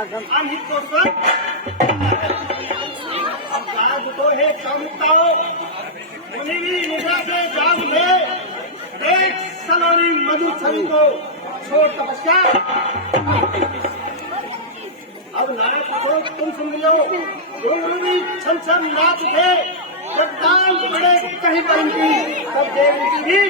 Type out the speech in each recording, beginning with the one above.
अनित को सुन तो है कामुकताओ मुनिवी निद्रा से जाग ले एक सलोनी मधुर छवि को छोड़ तपस्या अब नायक को तुम सुन लो मुनिवी छन छन नाच थे जब ताल पड़े कहीं पर इनकी तब देवी की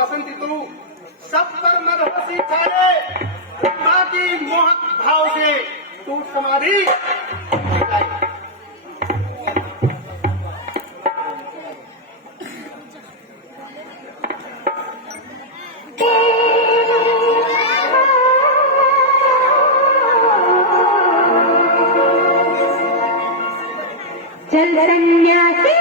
बसंती तू सब पर मदहोशी छाए बाकी मोहक भाव से तू समाधि चल सन्यासी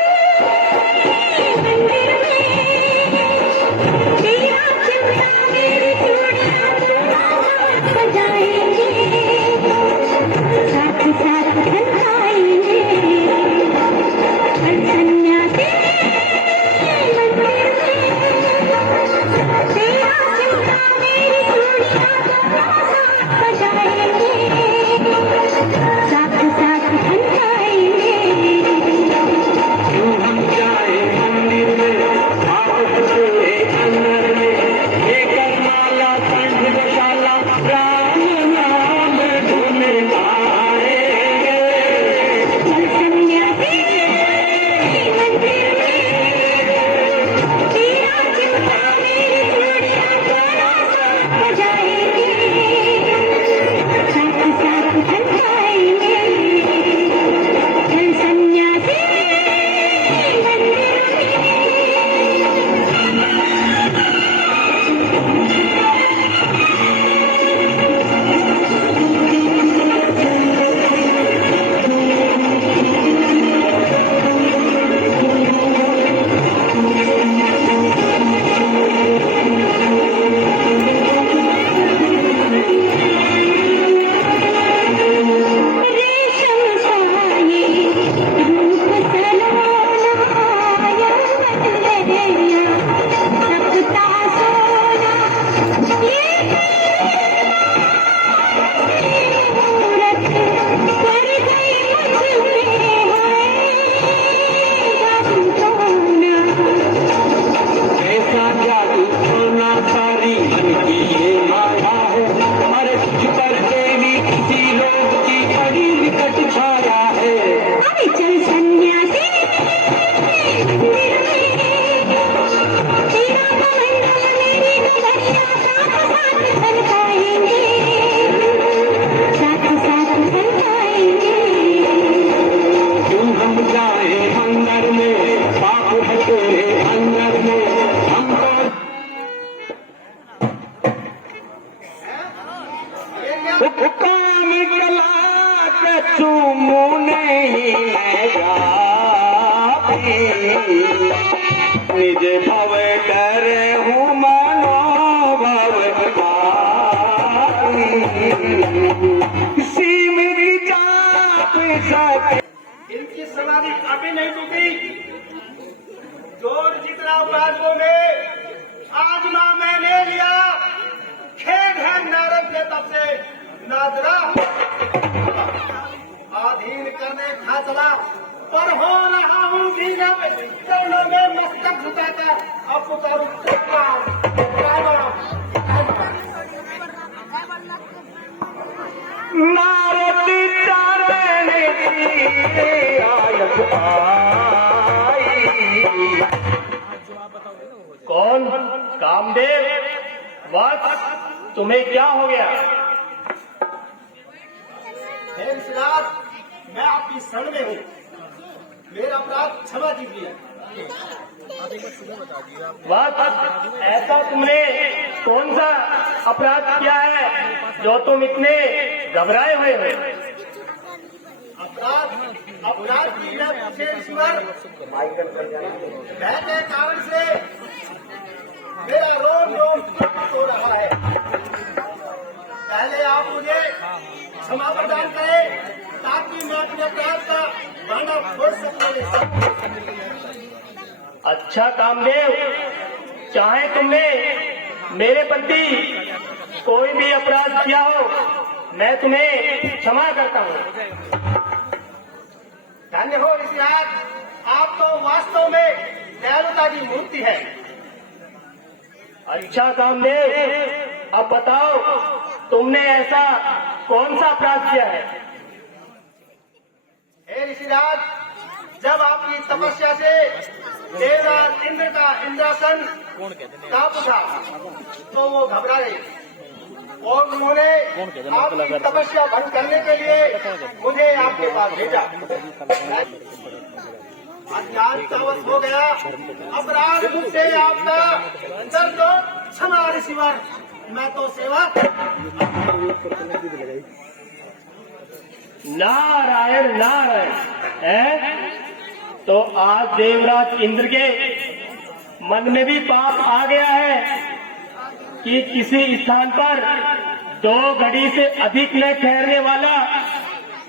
नहीं मैं जाती, निज भव डर हूँ मनो भव सीम की चाप सके। इनकी समाधि अभी नहीं टूटी। जोर जितना अपराधों में आजमा मैंने लिया, खेद है नारद के तब से नादरा आधीन करने खा चला, पर हो रहा हूँ दीना में चरणों में मस्तक झुकाकर अब उतारू नारद चारण आयत आई। कौन? कामदेव। वत्स, तुम्हें क्या हो गया? हे ऋषिराज, मैं आपकी शरण में हूँ, मेरा अपराध क्षमा कीजिए। वत्स, ऐसा तुमने कौन सा अपराध किया है जो तुम इतने घबराए हुए हो? अपराध की मैं पूछे ईश्वर, भय के कारण से मेरा रोम रोम हो रहा है। पहले आप मुझे क्षमा प्रदान करें ताकि मैं अपने अपराध का भांडा फोड़ सकूं। अच्छा कामदेव, चाहे तुमने मेरे प्रति कोई भी अपराध किया हो, मैं तुम्हें क्षमा करता हूँ। धन्य हो ऋषिराज, आप तो वास्तव में दयालुता की मूर्ति है। अच्छा कामदेव, अब बताओ तुमने ऐसा कौन सा अपराध किया है? हे ऋषिराज, जब आपकी तपस्या से देवराज इंद्र का इंद्रासन कांप उठा तो वो घबरा गए और उन्होंने आपकी तपस्या भंग करने के लिए मुझे आपके पास भेजा। अज्ञानतावश हो गया, अपराध मुझसे आपका कर दो क्षमा ऋषिवर, मैं तो सेवा। नारायण नारायण है। तो आज देवराज इंद्र के मन में भी पाप आ गया है कि किसी स्थान पर 2 घड़ी से अधिक न ठहरने वाला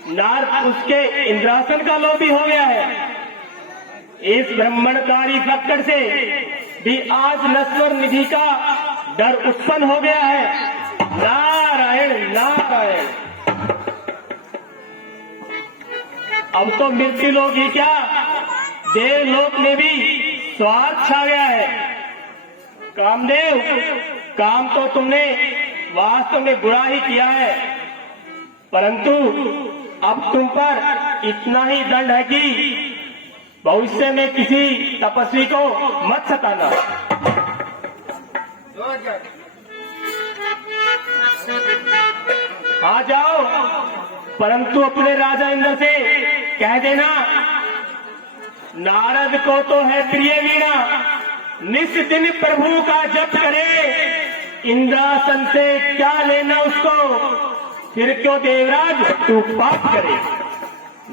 नार उसके इंद्रासन का लोभी हो गया है। इस ब्राह्मणकारी फक्कड़ से भी आज नश्वर निधि का डर उत्पन्न हो गया है। नारायण नारायण। अब तो मृत्यु लोग ही क्या, देवलोक में भी स्वार्थ छा गया है। कामदेव, काम तो तुमने वास्तव में बुरा ही किया है, परंतु अब तुम पर इतना ही दंड है कि भविष्य में किसी तपस्वी को मत सताना। हाँ जाओ, परंतु अपने राजा इंद्र से कह देना, नारद को तो है प्रिय वीणा, निस दिन प्रभु का जप करे, इंद्रासन से क्या लेना उसको, फिर क्यों देवराज तू पाप करे।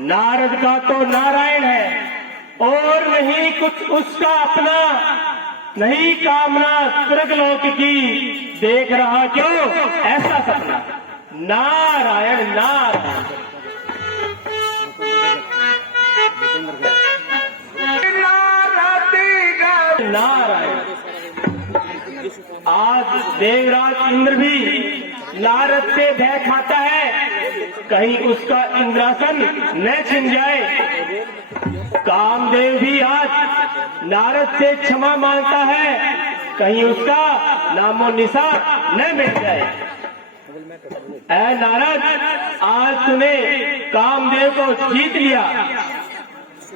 नारद का तो नारायण है और नहीं कुछ उसका अपना, नहीं कामना स्वर्गलोक की, देख रहा क्यों ऐसा सपना। नारायण नारायण। नारायण। आज देवराज इंद्र भी नारद से भय खाता है, कहीं उसका इंद्रासन न छिन जाए। कामदेव भी आज नारद से क्षमा मांगता है, कहीं उसका नामो निशान न मिट जाए। ऐ नारद, आज तूने कामदेव को जीत लिया।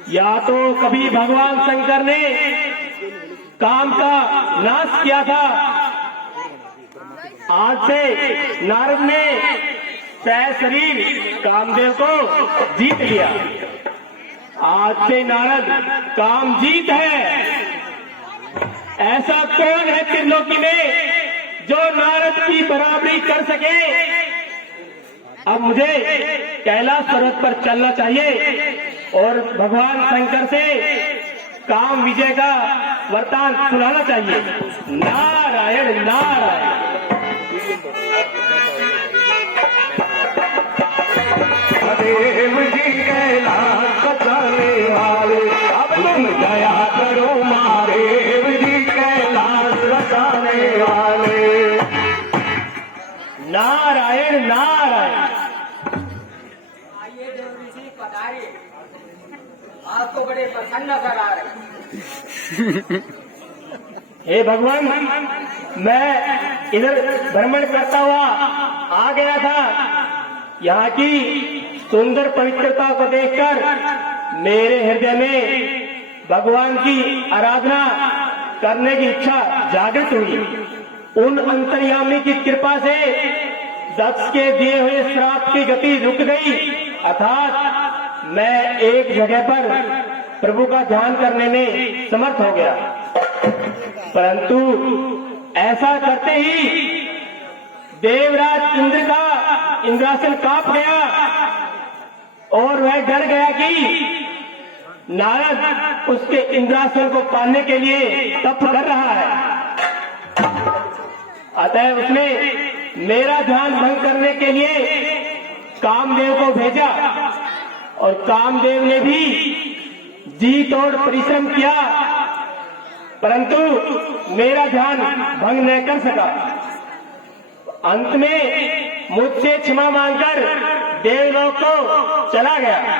या तो कभी भगवान शंकर ने काम का नाश किया था, आज से नारद ने शरीर कामदेव को जीत लिया। आज से नारद काम जीत है। ऐसा कौन है त्रिलोकी में जो नारद की बराबरी कर सके। अब मुझे कैलाश पर्वत पर चलना चाहिए और भगवान शंकर से काम विजय का वरदान सुनाना चाहिए। नारायण नारायण। देव जी कैलाश जाने वाले, अब तुम दया करो महादेव जी कैलाश जाने वाले। नारायण नारायण। आइए देव ऋषि पधारिए, आपको बड़े प्रसन्न नजर आ रहे। हे भगवान, मैं इधर भ्रमण करता हुआ आ गया था। यहाँ की सुंदर पवित्रता को देखकर मेरे हृदय में भगवान की आराधना करने की इच्छा जागृत हुई। उन अंतर्यामी की कृपा से दक्ष के दिए हुए श्राप की गति रुक गई, अर्थात मैं एक जगह पर प्रभु का ध्यान करने में समर्थ हो गया। परंतु ऐसा करते ही देवराज इंद्र का इंद्रासन कांप गया और वह डर गया कि नारद उसके इंद्रासन को पाने के लिए तप कर रहा है। अतः उसने मेरा ध्यान भंग करने के लिए कामदेव को भेजा और कामदेव ने भी जी तोड़ परिश्रम किया, परंतु मेरा ध्यान भंग न कर सका। अंत में मुझसे क्षमा मांगकर देवलोक को चला गया।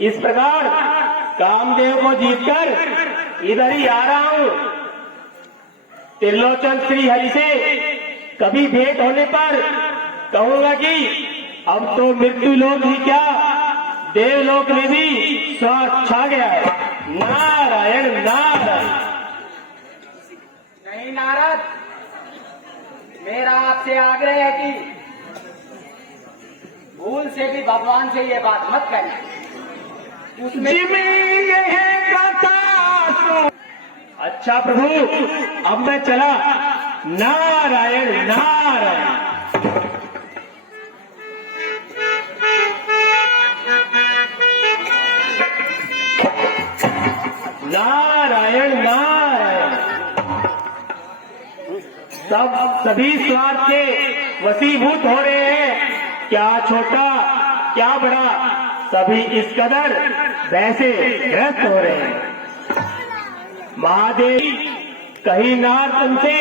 इस प्रकार कामदेव को जीतकर इधर ही आ रहा हूं। त्रिलोचन श्री हरि से कभी भेंट होने पर कहूंगा कि अब तो मृत्यु लोक ही क्या, देवलोक में भी स्वार्थ छा गया है। नारायण नारायण। नहीं नारद, मेरा आपसे आग्रह है कि भूल से भी भगवान से ये बात मत करना। उसमें अच्छा प्रभु, अब मैं चला। नारायण नारायण। नारायण नारायण। सभी स्वार्थ के वशीभूत हो रहे हैं, क्या छोटा क्या बड़ा, सभी इस कदर वैसे ग्रस्त हो रहे हैं। महादेव कहीं नार तुमसे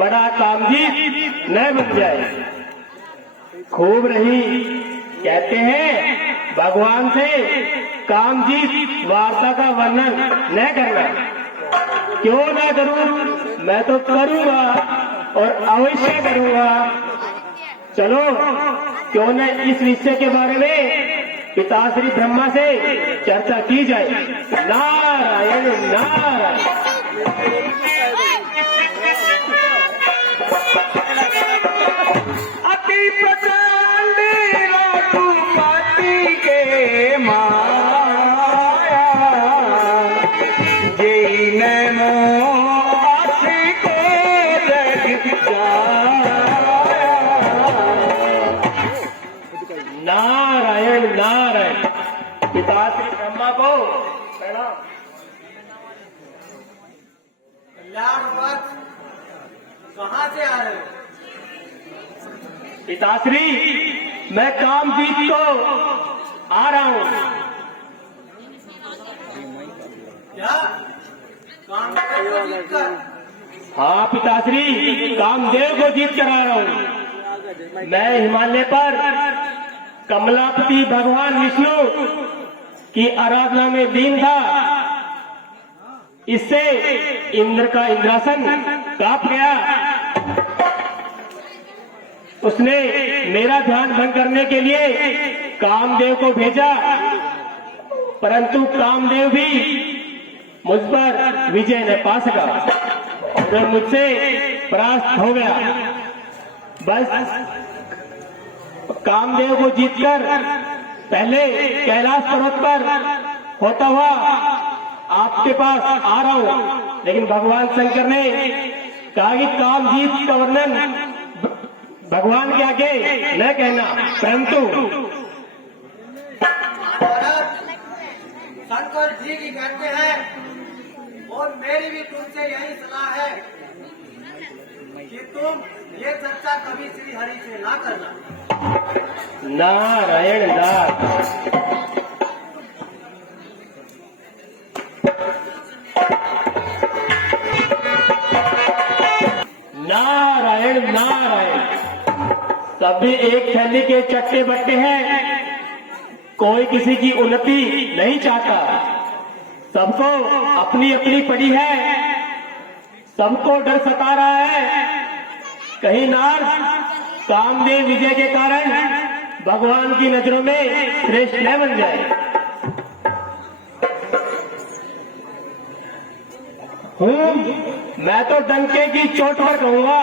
बड़ा कामजीत न बन जाए। खूब रही, कहते हैं भगवान से कामजीत वार्ता का वर्णन न करना। क्यों ना करूं, मैं तो करूंगा और अवश्य करूंगा। चलो क्यों न इस विषय के बारे में पिताश्री ब्रह्मा से चर्चा की जाए। नारायण नारायण। अति प्रचंड रघुपति के माया, जय नमो आशी को जग जाया। नारायण नारायण। पिताश्री ब्रह्मा को प्रणाम। कल्याणवत कहाँ से आ रहे हो? पिताश्री, मैं कामजीत को आ रहा हूं। क्या काम को जीत कर? हाँ पिताश्री, कामदेव को जीत कर आ रहा हूं। मैं हिमालय पर कमलापति भगवान विष्णु की आराधना में लीन था। इससे इंद्र का इंद्रासन कांप गया। उसने मेरा ध्यान भंग करने के लिए कामदेव को भेजा, परंतु कामदेव भी मुझ पर विजय न पा सका और मुझसे परास्त हो गया। बस कामदेव को जीतकर पहले कैलाश पर्वत पर होता हुआ आपके पास आ रहा हूं, लेकिन भगवान शंकर ने कहा कि कामजीत का वर्णन भगवान के आगे न कहना, परंतु शंकर ठीक ही करते हैं और मेरी भी तुमसे यही सलाह है कि तुम ये चर्चा कभी श्री हरि से ना करना। नारायण नारायण। नारायण नारायण। सभी एक थैली के चट्टे बट्टे हैं, कोई किसी की उन्नति नहीं चाहता, सबको अपनी अपनी पड़ी है, सबको डर सता रहा है कहीं नार कामदेव विजय के कारण भगवान की नजरों में श्रेष्ठ न बन जाए। मैं तो डंके की चोट पर कहूंगा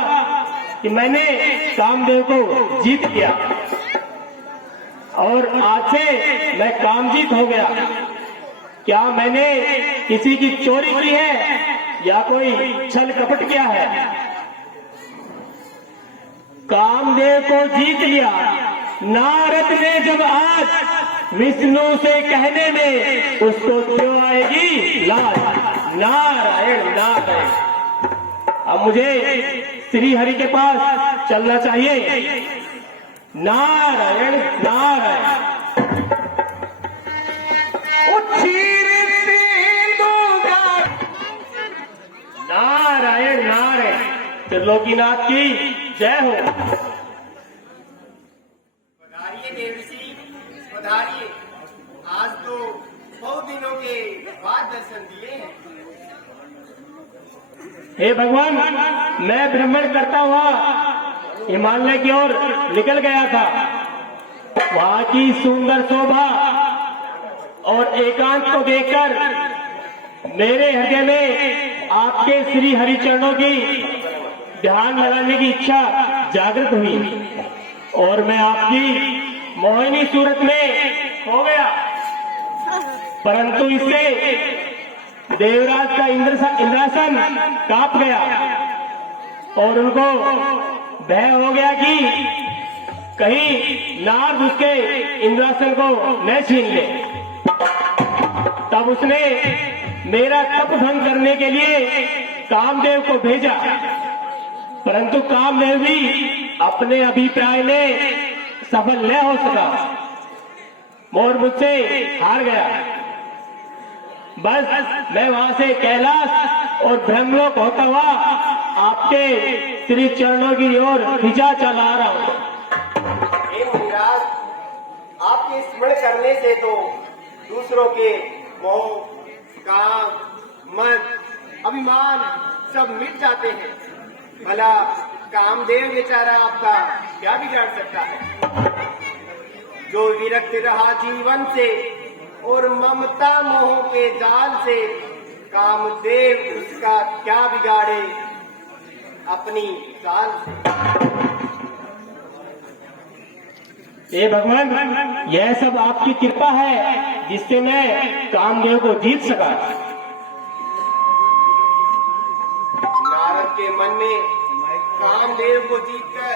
कि मैंने कामदेव को जीत लिया और आज से मैं कामजीत हो गया। क्या मैंने किसी की चोरी की है या कोई छल कपट किया है? कामदेव को जीत लिया। नारद ने जब आज विष्णु से कहने में उसको क्यों आएगी लाज। नारायण नारायण। अब मुझे श्री हरि के पास चलना चाहिए। नारायण नारायण। नारायण नारायण। त्रिलोकीनाथ की जय हो। पधारिए देवऋषि, पधारिए। आज तो बहुत दिनों के बाद दर्शन दिए हैं। हे भगवान, मैं भ्रमण करता हुआ हिमालय की ओर निकल गया था। वहां की सुंदर शोभा और एकांत को देखकर मेरे हृदय में आपके श्री हरि चरणों की ध्यान लगाने की इच्छा जागृत हुई और मैं आपकी मोहिनी सूरत में खो गया। परंतु इससे देवराज का इंद्रासन कांप गया और उनको भय हो गया कि कहीं नारद उसके इंद्रासन को न छीन ले। तब उसने मेरा तप भंग करने के लिए कामदेव को भेजा, परंतु कामदेव भी अपने अभिप्राय में सफल न हो सका और मुझसे हार गया। बस मैं वहां से कैलाश और ब्रह्मलोक होता हुआ आपके श्री चरणों की ओर खिंचा चला रहा हूं। हे मुनिराज, आपके स्मरण करने से तो दूसरों के मोह, काम, मद, अभिमान सब मिट जाते हैं। भला कामदेव बेचारा आपका क्या बिगाड़ सकता है? जो विरक्त रहा जीवन से और ममता मोह के जाल से, कामदेव उसका क्या बिगाड़े अपनी चाल से। हे भगवान, यह सब आपकी कृपा है जिससे मैं कामदेव को जीत सका। नारद के मन में कामदेव को जीतकर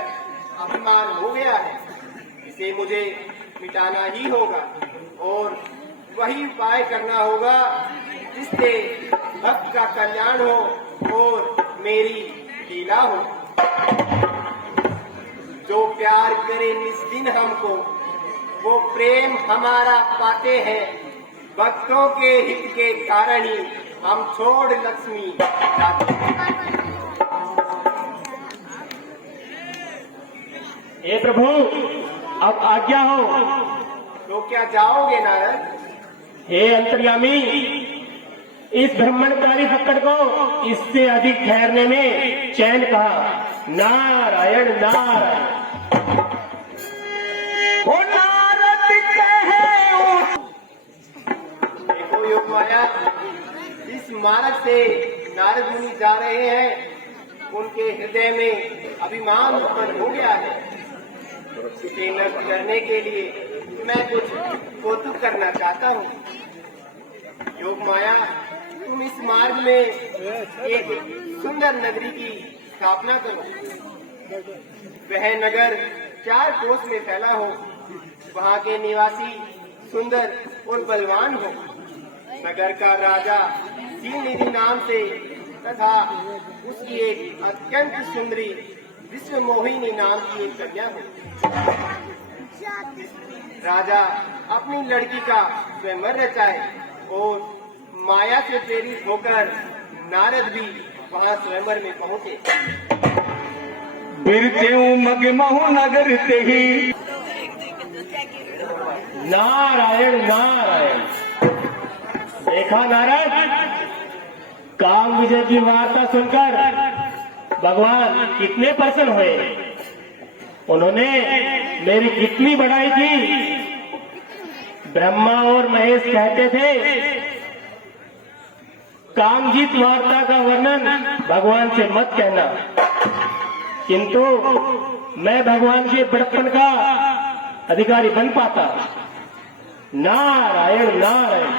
अभिमान हो गया है, इसे मुझे मिटाना ही होगा और वही उपाय करना होगा जिससे भक्त का कल्याण हो और मेरी लीला हो। जो प्यार करे निस्दिन हमको, वो प्रेम हमारा पाते हैं। भक्तों के हित के कारण ही हम छोड़ लक्ष्मी जाते हैं। हे प्रभु, अब आज्ञा हो। तो क्या जाओगे नारद? हे अंतर्यामी, इस भ्रमणकारी पकड़ को इससे अधिक ठहरने में चैन कहा। नारायण नारायण। ओ नारद कहे देखो योग माया, जिस मार्ग से नारद मुनि जा रहे हैं उनके हृदय में अभिमान उत्पन्न हो गया है। उसे नष्ट करने के लिए मैं कुछ कौतुक करना चाहता हूँ। योग माया, तुम इस मार्ग में एक सुंदर नगरी की स्थापना करो। वह नगर 4 कोस में फैला हो, वहाँ के निवासी सुंदर और बलवान हो। नगर का राजा शीलनिधि नाम से तथा उसकी एक अत्यंत सुंदरी विश्व मोहिनी नाम की एक कन्या हो। राजा अपनी लड़की का स्वयंवर रचाए और माया से प्रेरित होकर नारद भी वहाँ स्वयंवर में पहुँचे। बिरतेऊ मगमहु नगर ते ही। नारायण नारायण। देखा नारद, काम विजय की वार्ता सुनकर भगवान कितने प्रसन्न हुए। उन्होंने मेरी कितनी बड़ाई की। ब्रह्मा और महेश कहते थे कामजीत वार्ता का वर्णन भगवान से मत कहना, किंतु मैं भगवान के बड़प्पन का अधिकारी बन पाता। नारायण नारायण।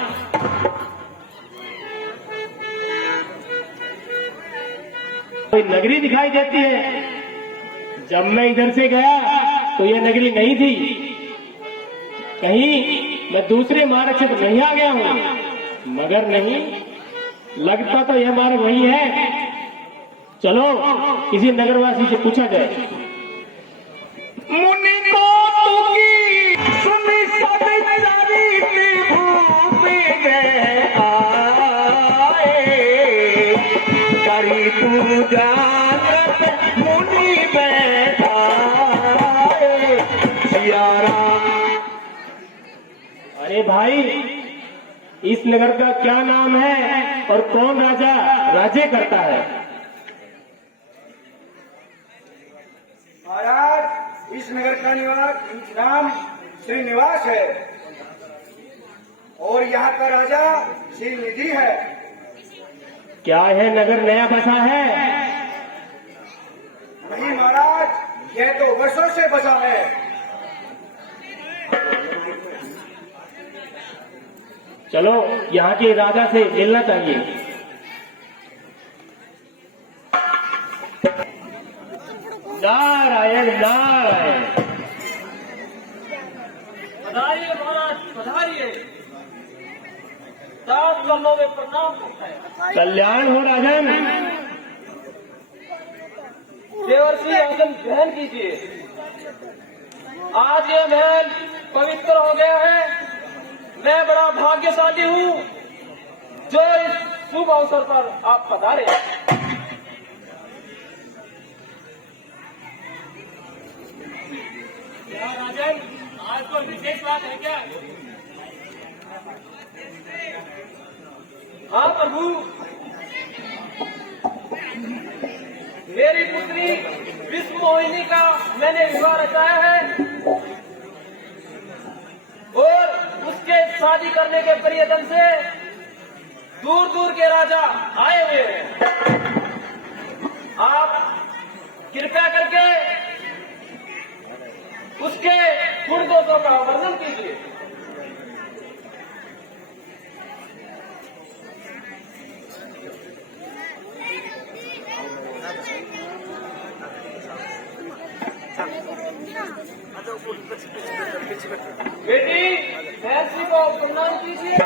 कोई नगरी दिखाई देती है। जब मैं इधर से गया तो यह नगरी नहीं थी। कहीं मैं दूसरे मार्ग से तो नहीं आ गया हूँ, मगर नहीं लगता तो यह मार्ग वही है। चलो किसी नगरवासी से पूछा जाए। मुनि को तुगी सुनि सब चरित भूमि में आए, करी तू जानत मुनि बैठाए। सिया राम। अरे भाई, इस नगर का क्या नाम है और कौन राजा राज्य करता है? महाराज, इस नगर का नाम श्रीनिवास है और यहाँ का राजा श्रीनिधि है। क्या यह नगर नया बसा है? नहीं महाराज, यह तो वर्षों से बसा है। चलो यहाँ के राजा से मिलना चाहिए। नारायण नारायण। पधारिए महाराज, पधारिए। सात कमलों में प्रणाम करता है। कल्याण हो राजन। देवर्षि आसन ग्रहण कीजिए। आज ये महल पवित्र हो गया है। मैं बड़ा भाग्यशाली हूँ जो इस शुभ अवसर पर आप पधारे। राजन, आज कोई विशेष बात है क्या? हाँ प्रभु, मेरी पुत्री विश्व मोहिनी का मैंने विवाह रचाया है और उसके शादी करने के प्रयत्न से दूर दूर के राजा आए हुए हैं। आप कृपया करके उसके गुण दोषों का वर्णन कीजिए। बेटी, फैसले को प्रणाम कीजिए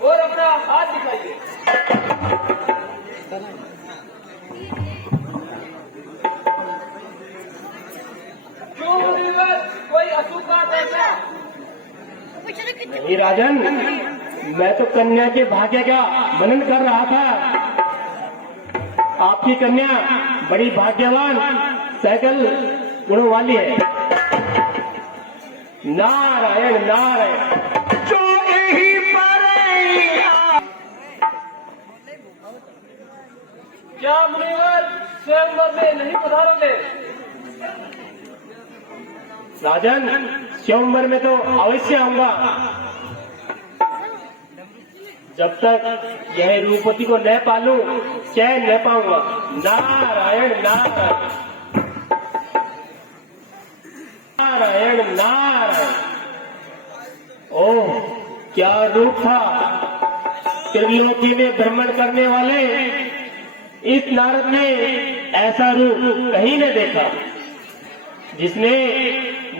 और अपना हाथ दिखाइए। क्यों मुनिवर, कोई अशुभ बात है क्या? नहीं राजन, मैं तो कन्या के भाग्य का मनन कर रहा था। आपकी कन्या बड़ी भाग्यवान सकल गुणों वाली है। नारायण नारायण। जो यही परे। क्या मुनिवर स्वयंवर में नहीं पधारोगे? राजन, स्वयंवर में तो अवश्य आऊंगा। जब तक यह रूपवती को न पालूं चैन न पाऊंगा। नारायण नारायण। नारायण नारायण। ओह, क्या रूप था। त्रिलोकी में भ्रमण करने वाले इस नारद ने ऐसा रूप कहीं न देखा जिसने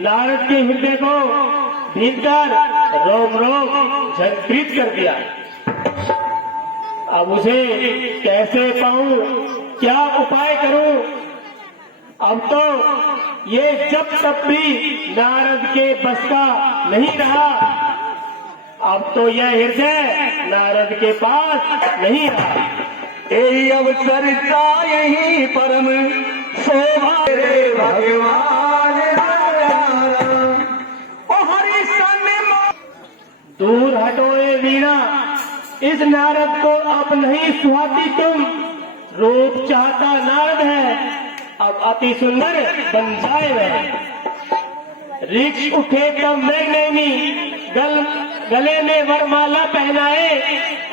नारद के हृदय को भीतर रोम रोम झंकृत कर दिया। अब उसे कैसे पाऊं, क्या उपाय करूं? अब तो ये जब तब भी नारद के बस का नहीं रहा। अब तो यह हृदय नारद के पास नहीं रहा। यही अवसर यही परम शोभा रे भगवान ओ हरि सन दूर हटो ए वीणा, इस नारद को अब नहीं सुहाती तुम। रूप चाहता नारद है, अब अति सुंदर बन जाए वह। रिक्ष उठे तब मृगनयनी, गले में वरमाला पहनाए।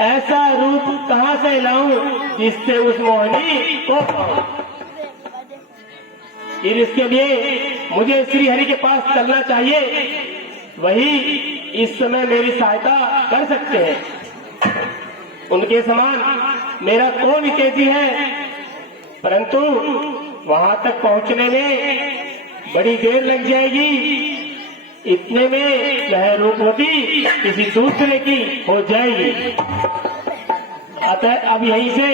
ऐसा रूप कहाँ से लाऊं जिससे उस मोहिनी को पाऊं? फिर इसके लिए मुझे श्री हरि के पास चलना चाहिए, वही इस समय मेरी सहायता कर सकते हैं। उनके समान मेरा कौन तेजी है, परंतु वहां तक पहुंचने में बड़ी देर लग जाएगी। इतने में वह रूपवती किसी दूसरे की हो जाएगी। अतः अब यहीं से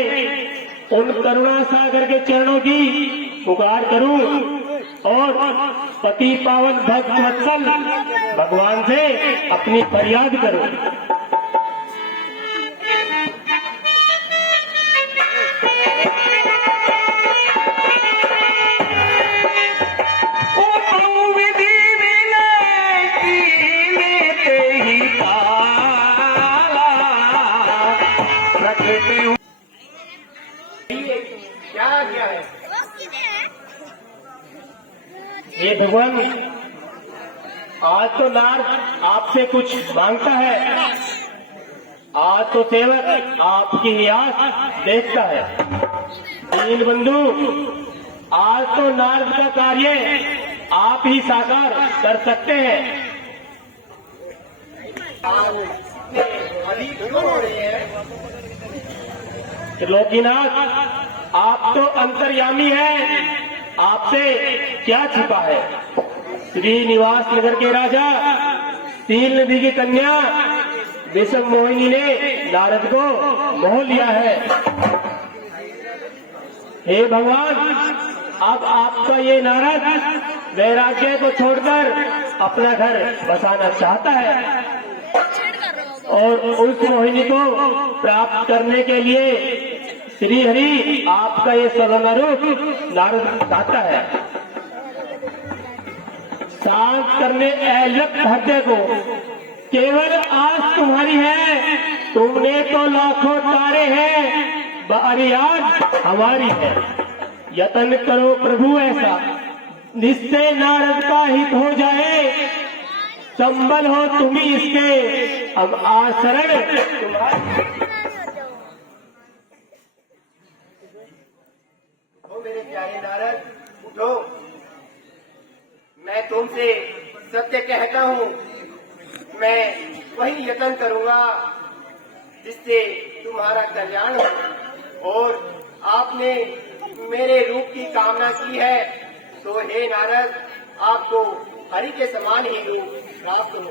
उन करुणा सागर के चरणों की पुकार करूं और पति पावन भक्त वत्सल भगवान से अपनी फरियाद करूं। क्या क्या है? ये भगवान, आज तो नारद आपसे कुछ मांगता है। आज तो सेवक आपकी ही आस देखता है। दीन बंधु, आज तो नारद का कार्य आप ही साकार कर सकते हैं। अभी क्यों हो रही है? त्रिलोकीनाथ, आप तो अंतर्यामी हैं, आपसे क्या छिपा है? श्रीनिवास नगर के राजा सील नदी की कन्या विषम मोहिनी ने नारद को मोह लिया है। हे भगवान, अब आपका ये नारद वैराग्य को छोड़कर अपना घर बसाना चाहता है और उस मोहिनी को प्राप्त करने के लिए श्री हरि आपका ये सलोना रूप नारद चाहता है। शांत करने ऐलक हृदय को केवल आस तुम्हारी है। तुमने तो लाखों तारे हैं, बारी आज हमारी है। यत्न करो प्रभु ऐसा, निश्चय नारद का हित हो जाए। संबल हो तुम ही इसके, अब आचरण तुम्हारी। मेरे प्यारे नारद, उठो। मैं तुमसे सत्य कहता हूँ, मैं वही यत्न करूँगा जिससे तुम्हारा कल्याण हो। और आपने मेरे रूप की कामना की है, तो हे नारद, आपको हरि के समान ही रूप प्राप्त हो।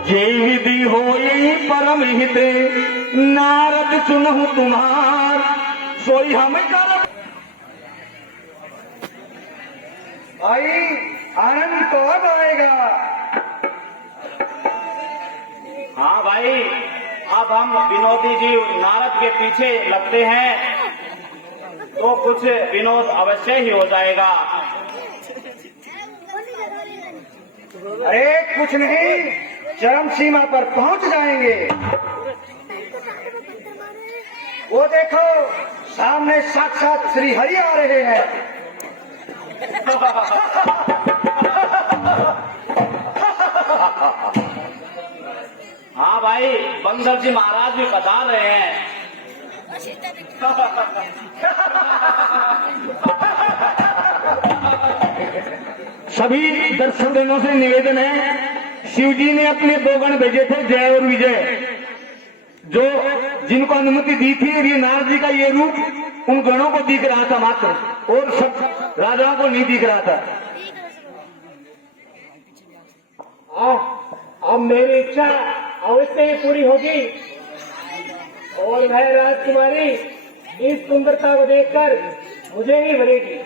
जय विधि हो यही परम हित, नारद सुनहु तुम्हार, सोई हम कर। भाई आनंद तो अब आएगा। हाँ भाई, अब हम विनोदी जी नारद के पीछे लगते हैं तो कुछ विनोद अवश्य ही हो जाएगा। अरे कुछ नहीं, चरम सीमा पर पहुंच जाएंगे। वो देखो, सामने साक्षात श्री हरि आ रहे हैं। हाँ भाई, बंदर जी महाराज भी बता रहे हैं। सभी दर्शकों से निवेदन है, शिव जी ने अपने 2 गण भेजे थे, जय और विजय। जो जिनको अनुमति दी थी, ये नारद जी का ये रूप उन गणों को दिख रहा था मात्र, और सब राजाओं को नहीं दिख रहा था। अब मेरी इच्छा अवश्य ही पूरी होगी और वह राजकुमारी इस सुंदरता को देखकर मुझे ही भरेगी।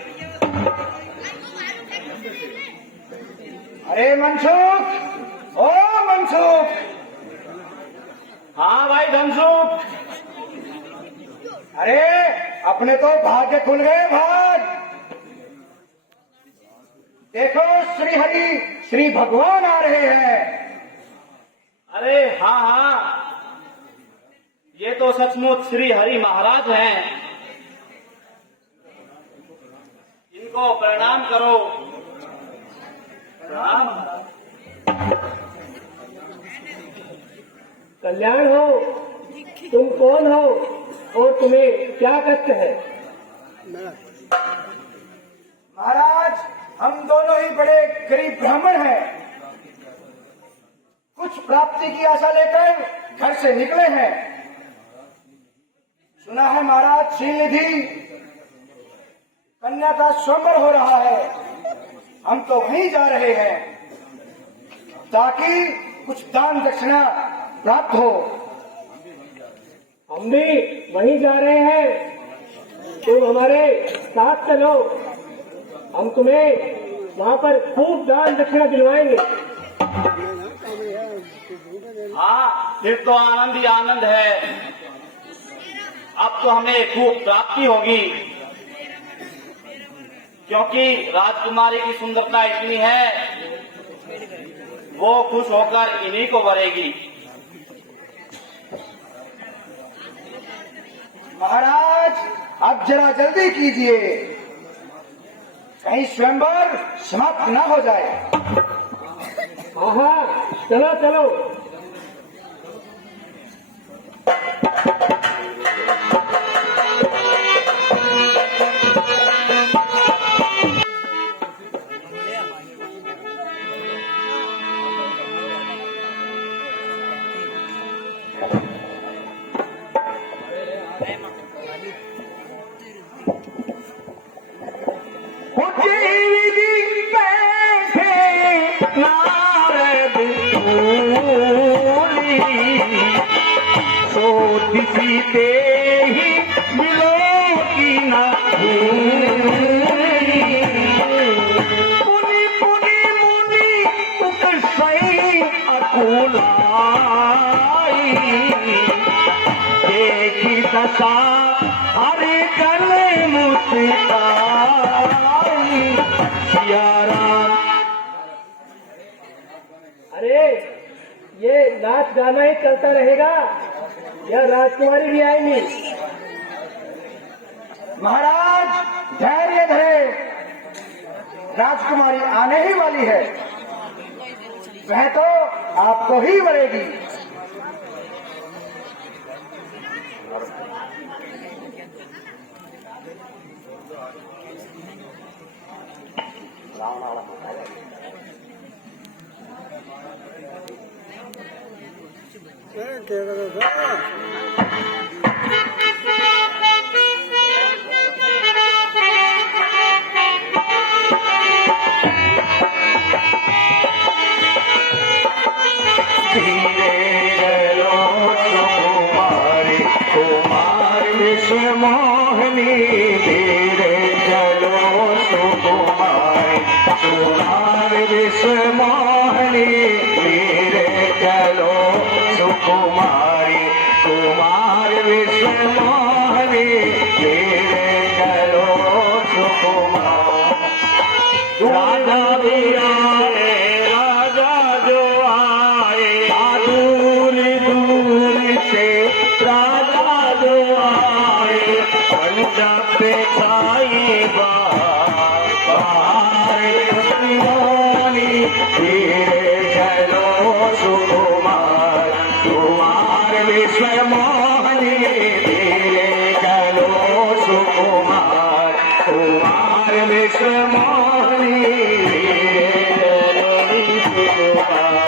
अरे मनसुख, ओ मनसुख। हाँ भाई धनसुख। अरे अपने तो भाग्य खुल गए भाग। देखो श्री हरि, श्री भगवान आ रहे हैं। अरे हाँ हाँ, ये तो सचमुच श्री हरि महाराज हैं। इनको प्रणाम करो। प्रणाम। कल्याण हो, तुम कौन हो और तुम्हें क्या कष्ट है? महाराज, हम दोनों ही बड़े गरीब ब्राह्मण हैं। कुछ प्राप्ति की आशा लेकर घर से निकले हैं। सुना है महाराज श्रीनिधि कन्या का स्वयंवर हो रहा है। हम तो वहीं जा रहे हैं ताकि कुछ दान दक्षिणा प्राप्त हो। हम भी वहीं जा रहे हैं, तुम हमारे साथ चलो, हम तुम्हें वहाँ पर खूब दान दक्षिणा दिलवाएंगे। हाँ, फिर तो आनंद ही आनंद है। अब तो हमें खूब प्राप्ति होगी, क्योंकि राजकुमारी की सुंदरता इतनी है, वो खुश होकर इन्हीं को भरेगी। महाराज, अब जरा जल्दी कीजिए, कहीं स्वयंवर समाप्त न हो जाए। हाँ, चलो चलो। सीते ही मिलो की ना पुनी पुनी मुनि तुक सही अकुलाई देखी दशा हरे गले मुस्काई सिया राम। अरे ये नाच गाना ही चलता रहेगा या राजकुमारी भी आएंगी? महाराज धैर्य धरे, राजकुमारी आने ही वाली है, वह तो आपको ही वरेगी। मोहनी धीरे चलो सुकुमारी कुमार विश्व मोहनी धीरे चलो सुकुमारी कुमार विश्व मोहनी धीरे चलो सुकुमारी। राजा भी आए, राजा जो आए दूर दूर से, राजा जो आए पंजाब पे छाई बाहर धीरे चलो सुकुमार कुमार विश्व मोहनी धीरे चलो सुकुमार कुमार विश्व मोहनी धीरे चलो सुकुमार।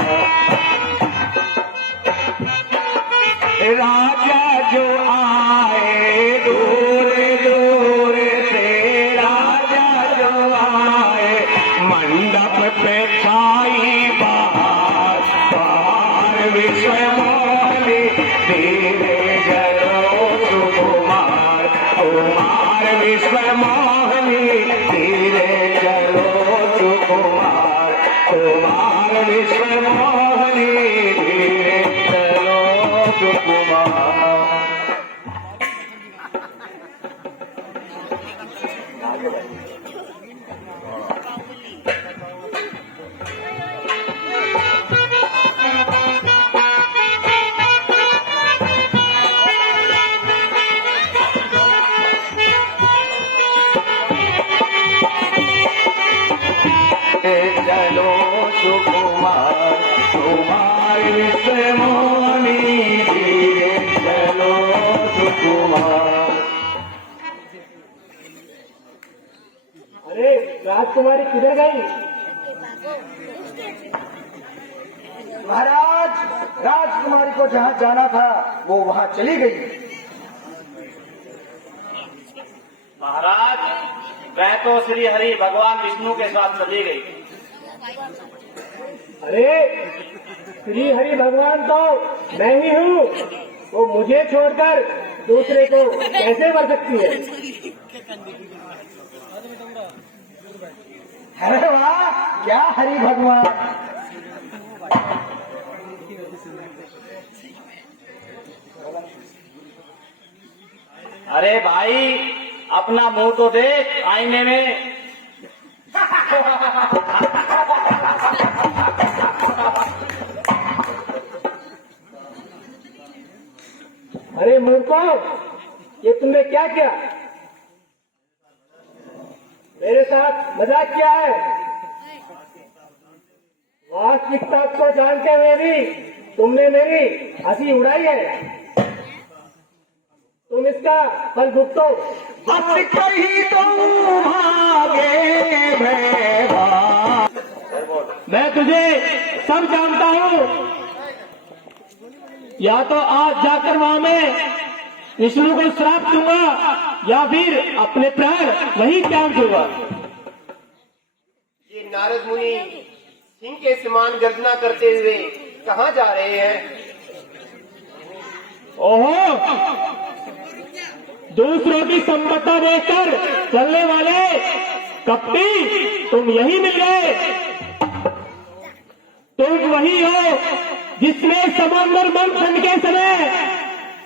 राजा जो आए दूर दूर से, राजा जो आए मंडप पे छाई बहार, बहार विश्व मोहनी धीरे जलो सुकुमार, कुमार विश्व मोहनी धीरे जलो सुकुमार, कुमार विश्व मोहनी धीरे चलो सुकुमार। चलो सुकुमार, कुमार विश्व मोहनी धीरे चलो सुकुमार। अरे राजकुमारी किधर गई? महाराज, राजकुमारी को जहाँ जाना था वो वहाँ चली गई। महाराज, वह तो श्री हरि भगवान विष्णु के साथ चली गई। अरे श्री हरि भगवान तो मैं ही हूँ, वो मुझे छोड़कर दूसरे को कैसे मर सकती है? अरे वाह, क्या हरि भगवान। अरे भाई, अपना मुंह तो देख आईने में। अरे मूर्खो, ये तुमने क्या किया? मेरे साथ मजाक किया है। वास्तविकता को जानते हुए भी तुमने मेरी हंसी उड़ाई है। तुम इसका फल भुगतो। बस कहीं तो भागे भैया, मैं तुझे सब जानता हूँ। या तो आज जाकर वहां मैं विष्णु को श्राप दूंगा या फिर अपने प्राण वहीं त्याग दूंगा। ये नारद मुनि सिंह के समान गर्जना करते हुए कहाँ जा रहे हैं? ओहो, दूसरों की संपत्ति देखकर चलने वाले कपटी, तुम यही मिल गए। तुम वही हो जिसने समंदर मंथन के समय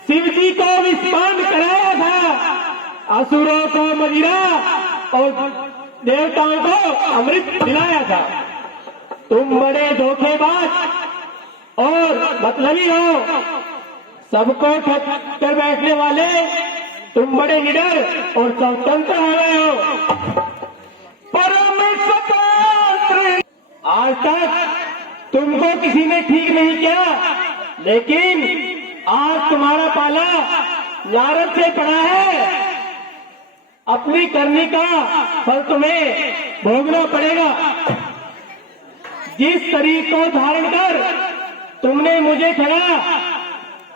शिव जी को विस्फान कराया था, असुरों को मदिरा और देवताओं को अमृत दिलाया था। तुम बड़े धोखेबाज और मतलबी हो। सबको ठग कर बैठने वाले तुम बड़े निडर और स्वतंत्र हो गए हो। परम स्वतंत्र। आज तक तुमको किसी ने ठीक नहीं किया, लेकिन आज तुम्हारा पाला नारद से पड़ा है। अपनी करनी का फल तुम्हें भोगना पड़ेगा। जिस शरीर को धारण कर तुमने मुझे ठगा,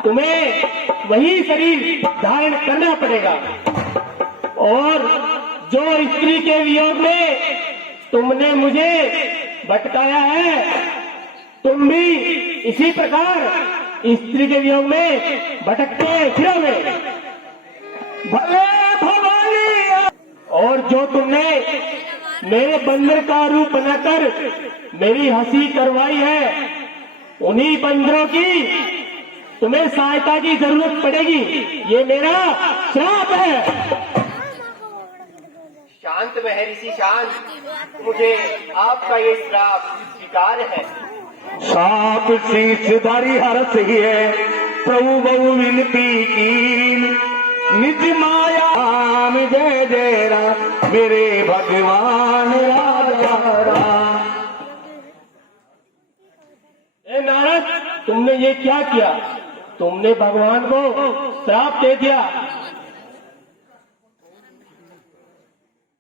तुम्हें वही शरीर धारण करना पड़ेगा। और जो स्त्री के वियोग में तुमने मुझे भटकाया है, तुम भी इसी प्रकार स्त्री के वियोग में भटकते फिरोगे। भले भवानी। और जो तुमने मेरे बंदर का रूप बनाकर मेरी हंसी करवाई है, उन्हीं बंदरों की तुम्हें सहायता की जरूरत पड़ेगी। ये मेरा श्राप है। शांत महर्षि शांत, मुझे आपका ये श्राप स्वीकार है। साप शीशधारी हरस है प्रभु बहु विनती की, निज माया राम जय जय राम, मेरे भगवान राजा राम। ए नारद, तुमने ये क्या किया? तुमने भगवान को श्राप दे दिया।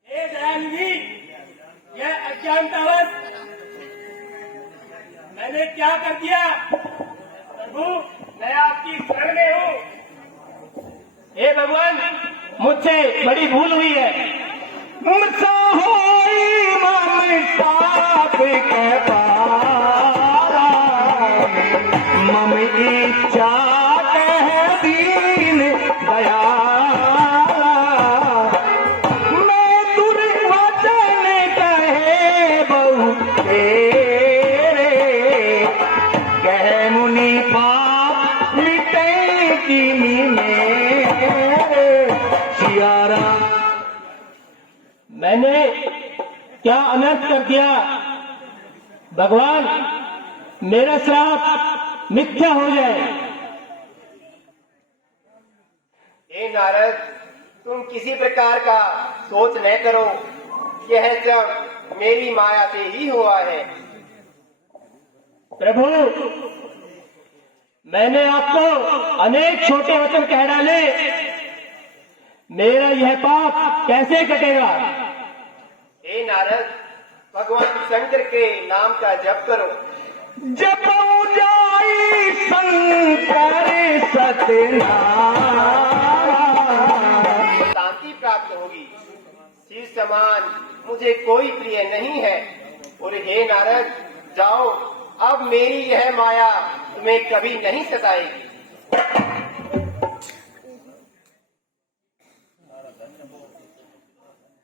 दयानिधि, यह अज्ञानतावश मैंने क्या कर दिया? प्रभु, मैं आपकी शरण में हूँ। मुझसे बड़ी भूल हुई है। मुझसे होई मन पाप के पारा, मम इच्छा कह दीन दयाला, मैं दुर्वचन कहे बहु तेरे, कह मुनि पाप मिटे कीनी मेरे। सियारा मैंने क्या अनर्थ कर दिया भगवान, मेरा श्राप मिथ्या हो जाए। हे नारद, तुम किसी प्रकार का सोच न करो, यह सब मेरी माया से ही हुआ है। प्रभु, मैंने आपको अनेक छोटे वचन कह डाले, मेरा यह पाप कैसे कटेगा? हे नारद, भगवान शंकर के नाम का जप करो। जब जाई शंकर सतनाम, शांति प्राप्त होगी। शिव समान मुझे कोई प्रिय नहीं है। और हे नारद, जाओ, अब मेरी यह माया तुम्हें कभी नहीं सताएगी।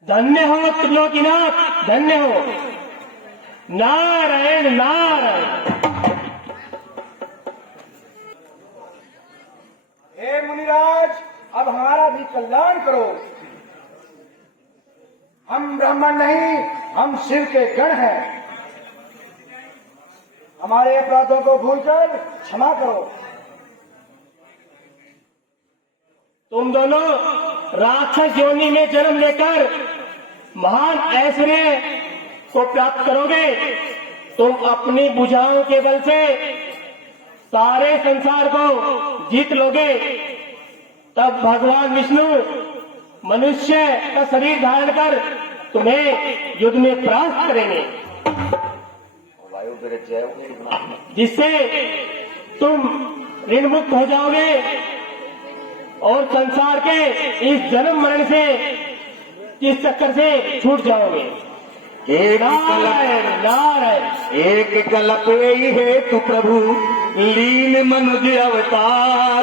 धन्य हो त्रिलोकीनाथ, धन्य हो। नारायण नारायण। हे मुनिराज, अब हमारा भी कल्याण करो। हम ब्राह्मण नहीं, हम शिव के गण हैं। हमारे अपराधों को भूलकर क्षमा करो। तुम दोनों राक्षस योनि में जन्म लेकर महान ऐश्वर्य को प्राप्त करोगे। तुम अपनी भुजाओं के बल से सारे संसार को जीत लोगे। तब भगवान विष्णु मनुष्य का शरीर धारण कर तुम्हें युद्ध में परास्त करेंगे, जिससे तुम ऋण मुक्त हो जाओगे और संसार के इस जन्म मरण से, इस चक्कर से छूट जाओगे। नारायण नारायण। एक कल्प यही है तू प्रभु लीन मनुज अवतार।